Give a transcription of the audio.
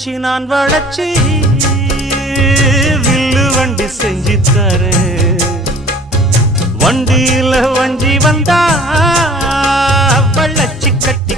வச்சு நான் வளச்சி வில்லு வண்டி செஞ்சு தரேன். வண்டியில வஞ்சி வந்தா வள்ளச்சி கட்டி